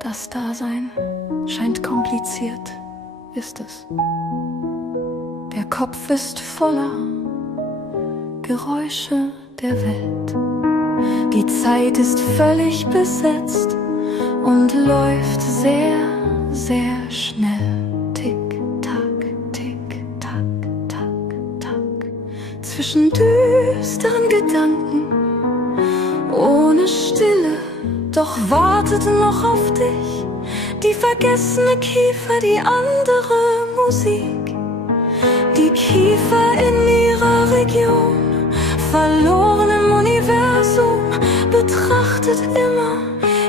Das Dasein scheint kompliziert, ist es. Der Kopf ist voller Geräusche der Welt. Die Zeit ist völlig besetzt und läuft sehr, sehr schnell. Tick, tack, tick, tack, tack, tack. Zwischen düsteren Gedanken, ohne Stille, doch wartet noch auf dich die vergessene Kiefer, die andere Musik. Die Kiefer in ihrer Region, verloren im Universum, betrachtet immer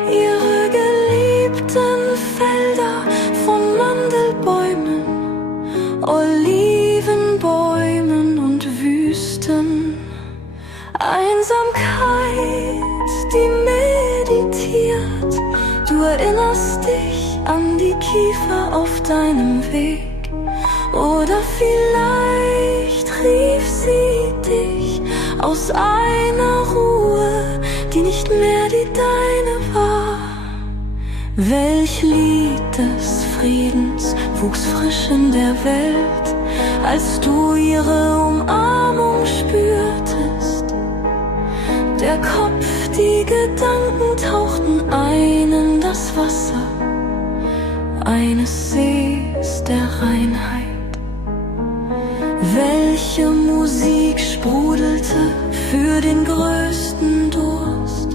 ihre geliebten Felder von Mandelbäumen, Olivenbäumen und Wüsten. Einsamkeit, die meditiert, du erinnerst dich an die Kiefer auf deinem Weg. Oder vielleicht rief sie dich aus einer Ruhe, die nicht mehr die deine war. Welch Lied des Friedens wuchs frisch in der Welt, als du ihre Umarmung spürtest. Der Kopf, die Gedanken tauchten ein in das Wasser eines Sees der Reinheit. Welche Musik sprudelte für den größten Durst?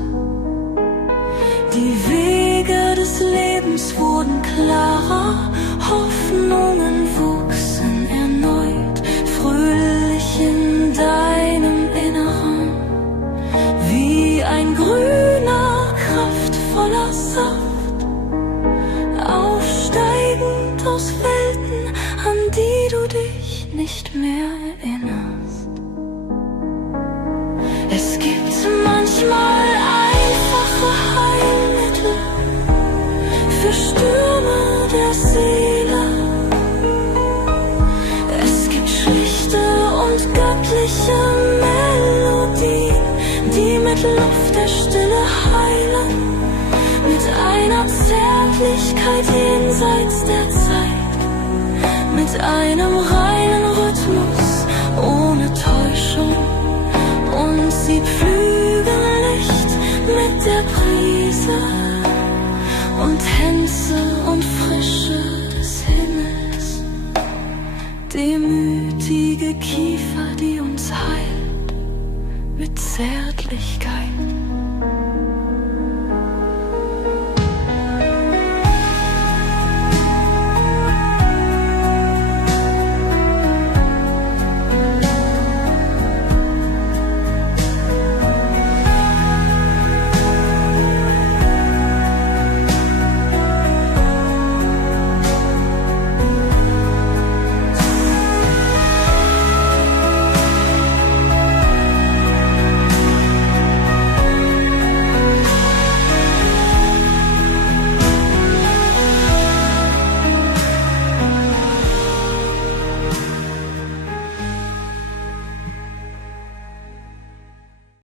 Die Wege des Lebens wurden klarer, Hoffnungen wuchsen erneut, fröhlich in deinem Inneren, wie ein grüner, kraftvoller Saft, aufsteigend aus Welten, an die du dich nicht mehr erinnerst. Es gibt manchmal einfache Heilmittel für Stürme der Seele. Es gibt schlichte und göttliche Melodien, die mit Luft der Stille heilen, mit einer Zärtlichkeit jenseits der Zeit, mit einem reinen Rhythmus ohne Täuschung, und sie pflügen Licht mit der Brise und Tänze und Frische des Himmels. Demütige Kiefer, die uns heilt mit Zärtlichkeit.